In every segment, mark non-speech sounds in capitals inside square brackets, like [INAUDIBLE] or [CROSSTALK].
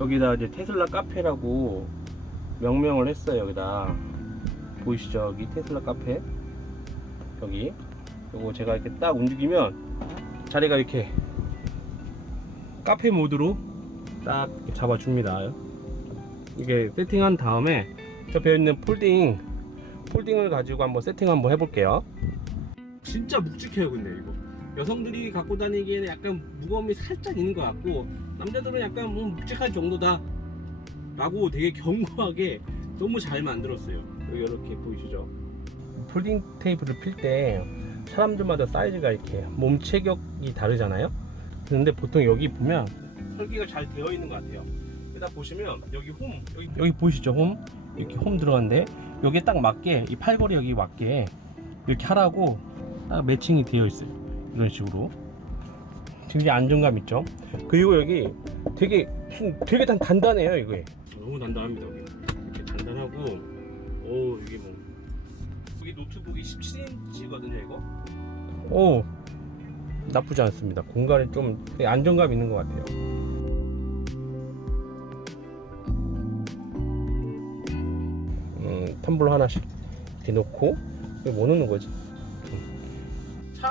여기다 이제 테슬라 카페라고 명명을 했어요 여기다. 보이시죠? 여기 테슬라 카페? 여기. 요거 제가 이렇게 딱 움직이면 자리가 이렇게 카페 모드로 딱 잡아줍니다. 이게 세팅한 다음에 옆에 있는 폴딩 폴딩을 가지고 한번 세팅 한번 해볼게요. 진짜 묵직해요 근데 이거 여성들이 갖고 다니기에는 약간 무거움이 살짝 있는 것 같고 남자들은 약간 뭐 묵직할 정도다 라고 되게 [LAUGHS] 견고하게 너무 잘 만들었어요. 여기 이렇게 보이시죠? 폴딩 테이프를 필 때 사람들마다 사이즈가 이렇게 몸 체격이 다르잖아요? 근데 보통 여기 보면 설계가 잘 되어 있는 것 같아요. 여기다 보시면 여기 홈 여기, 여기 보이시죠? 홈? 이렇게 홈 들어갔는데 여기에 딱 맞게 이 팔걸이 여기 맞게 이렇게 하라고 딱 매칭이 되어 있어요 이런 식으로. 되게 안정감 있죠? 그리고 여기 되게 되게 단, 단단해요 이게. 너무 단단합니다 여기. 이렇게 단단하고 오 이게 뭐. 여기 노트북이 17인치거든요 이거? 오 나쁘지 않습니다. 공간에 좀 되게 안정감 있는 것 같아요. 음, 텀블러 하나씩 이렇게 놓고 이거 뭐 넣는 거지?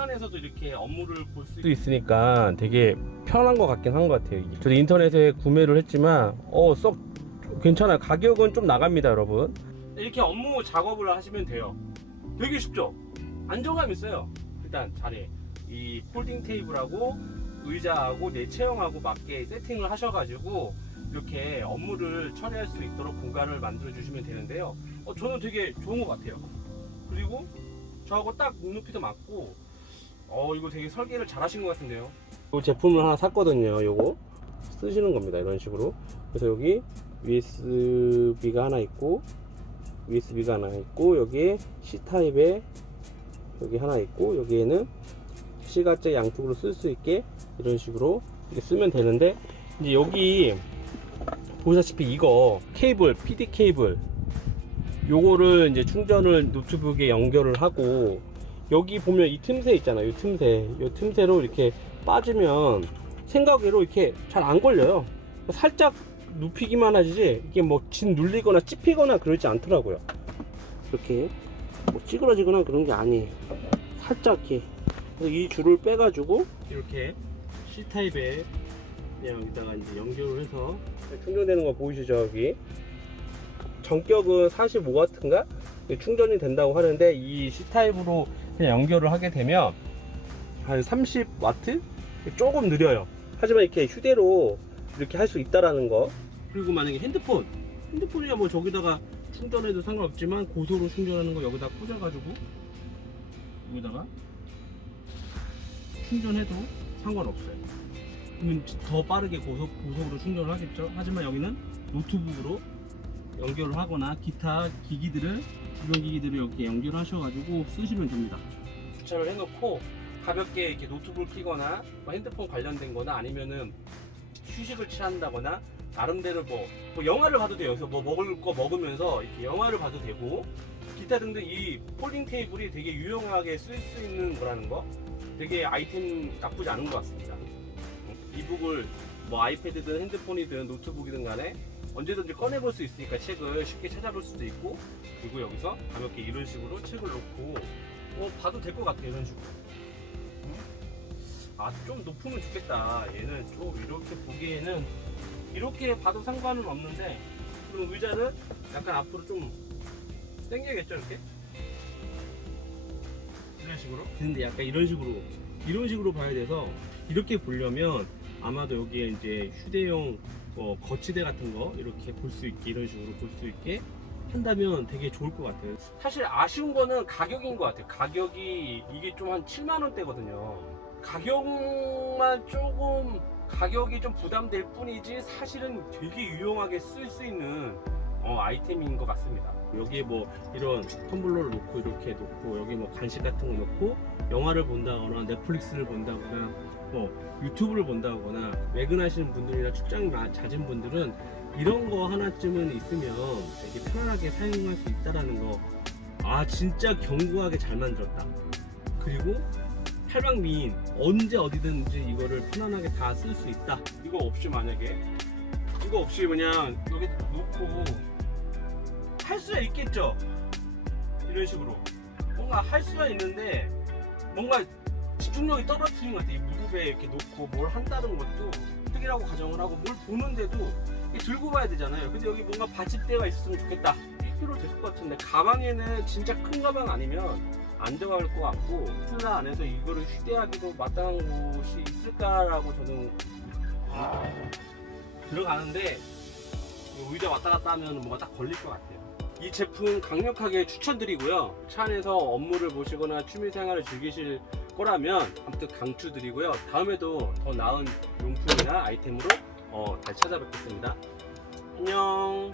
차 안에서도 이렇게 업무를 볼 수 있으니까 되게 편한 것 같긴 한 것 같아요. 저도 인터넷에 구매를 했지만 어 썩 괜찮아요. 가격은 좀 나갑니다, 여러분. 이렇게 업무 작업을 하시면 돼요. 되게 쉽죠? 안정감 있어요. 일단 자리 이 폴딩 테이블하고 의자하고 내 체형하고 맞게 세팅을 하셔가지고 이렇게 업무를 처리할 수 있도록 공간을 만들어 주시면 되는데요. 어, 저는 되게 좋은 것 같아요. 그리고 저하고 딱 눈높이도 맞고 어 이거 되게 설계를 잘 하신 것 같은데요? 이 제품을 하나 샀거든요 요거. 쓰시는 겁니다 이런 식으로. 그래서 여기 USB가 하나 있고 USB가 하나 있고 여기에 C타입에 여기 하나 있고 여기에는 C가짜 양쪽으로 쓸 수 있게 이런 식으로 이렇게 쓰면 되는데 이제 여기 보시다시피 이거 케이블 PD 케이블. 요거를 이제 충전을 노트북에 연결을 하고 여기 보면 이 틈새 있잖아요. 이 틈새. 이 틈새로 이렇게 빠지면 생각외로 이렇게 잘 안 걸려요. 살짝 눕히기만 하지 이게 뭐 진 눌리거나 찝히거나 그러지 않더라고요. 이렇게 뭐 찌그러지거나 그런 게 아니에요. 살짝 이렇게 이 줄을 빼가지고 이렇게 C 타입에 그냥 여기다가 이제 연결을 해서 충전되는 거 보이시죠 여기 전격은 45W인가 충전이 된다고 하는데 이 C타입으로 그냥 연결을 하게 되면 한 30W? 조금 느려요. 하지만 이렇게 휴대로 이렇게 할 수 있다라는 거. 그리고 만약에 핸드폰. 핸드폰이야 뭐 저기다가 충전해도 상관없지만 고소로 충전하는 거 여기다 꽂아가지고 여기다가 충전해도 상관없어요. 그러면 더 빠르게 고속, 고속으로 충전을 하겠죠? 하지만 여기는 노트북으로 연결을 하거나 기타 기기들을 주변 기기들을 이렇게 연결하셔가지고 쓰시면 됩니다. 주차를 해놓고 가볍게 이렇게 노트북을 키거나 뭐 핸드폰 관련된 거나 아니면은 휴식을 취한다거나 나름대로 뭐, 뭐 영화를 봐도 돼요. 그래서 뭐 먹을 거 먹으면서 이렇게 영화를 봐도 되고 기타 등등 이 폴딩 테이블이 되게 유용하게 쓸 수 있는 거라는 거 되게 아이템 나쁘지 않은 것 같습니다. 이북을 뭐 아이패드든 핸드폰이든 노트북이든 간에 언제든지 꺼내볼 수 있으니까 책을 쉽게 찾아볼 수도 있고 그리고 여기서 가볍게 이런 식으로 책을 놓고 어, 봐도 될 것 같아 이런 식으로. 아 좀 높으면 좋겠다. 얘는 좀 이렇게 보기에는 이렇게 봐도 상관은 없는데 그럼 의자를 약간 앞으로 좀 당겨야겠죠 이렇게? 이런 식으로? 근데 약간 이런 식으로 이런 식으로 봐야 돼서 이렇게 보려면 아마도 여기에 이제 휴대용 뭐 거치대 같은 거 이렇게 볼 수 있게 이런 식으로 볼 수 있게 한다면 되게 좋을 것 같아요. 사실 아쉬운 거는 가격인 것 같아요. 가격이 이게 좀 한 7만 원대거든요. 가격만 조금 가격이 좀 부담될 뿐이지 사실은 되게 유용하게 쓸 수 있는 어, 아이템인 것 같습니다. 여기에 뭐 이런 텀블러를 놓고 이렇게 놓고 여기 뭐 간식 같은 거 놓고 영화를 본다거나 넷플릭스를 본다거나 뭐 유튜브를 본다거나 외근하시는 분들이나 출장이 마- 잦은 분들은 이런 거 하나쯤은 있으면 되게 편안하게 사용할 수 있다라는 거. 아 진짜 견고하게 잘 만들었다. 그리고 팔방 미인 언제 어디든지 이거를 편안하게 다 쓸 수 있다. 이거 없이 만약에 수고 없이 그냥 여기 놓고 할 수야 있겠죠. 이런 식으로 뭔가 할 수야 있는데 뭔가 집중력이 떨어지는 것 같아. 이 무릎에 이렇게 놓고 뭘 한다는 것도 특이라고 가정을 하고 뭘 보는데도 들고 가야 되잖아요. 근데 여기 뭔가 받침대가 있었으면 좋겠다. 1kg 됐을 것 같은데 가방에는 진짜 큰 가방 아니면 안 들어갈 것 같고 플라 안에서 이거를 휴대하기도 마땅한 곳이 있을까라고 저는 들어가는데 의자 왔다 갔다 하면 뭔가 딱 걸릴 것 같아요. 이 제품 강력하게 추천드리고요. 차 안에서 업무를 보시거나 취미생활을 즐기실 거라면 아무튼 강추드리고요. 다음에도 더 나은 용품이나 아이템으로 어, 잘 찾아뵙겠습니다. 안녕.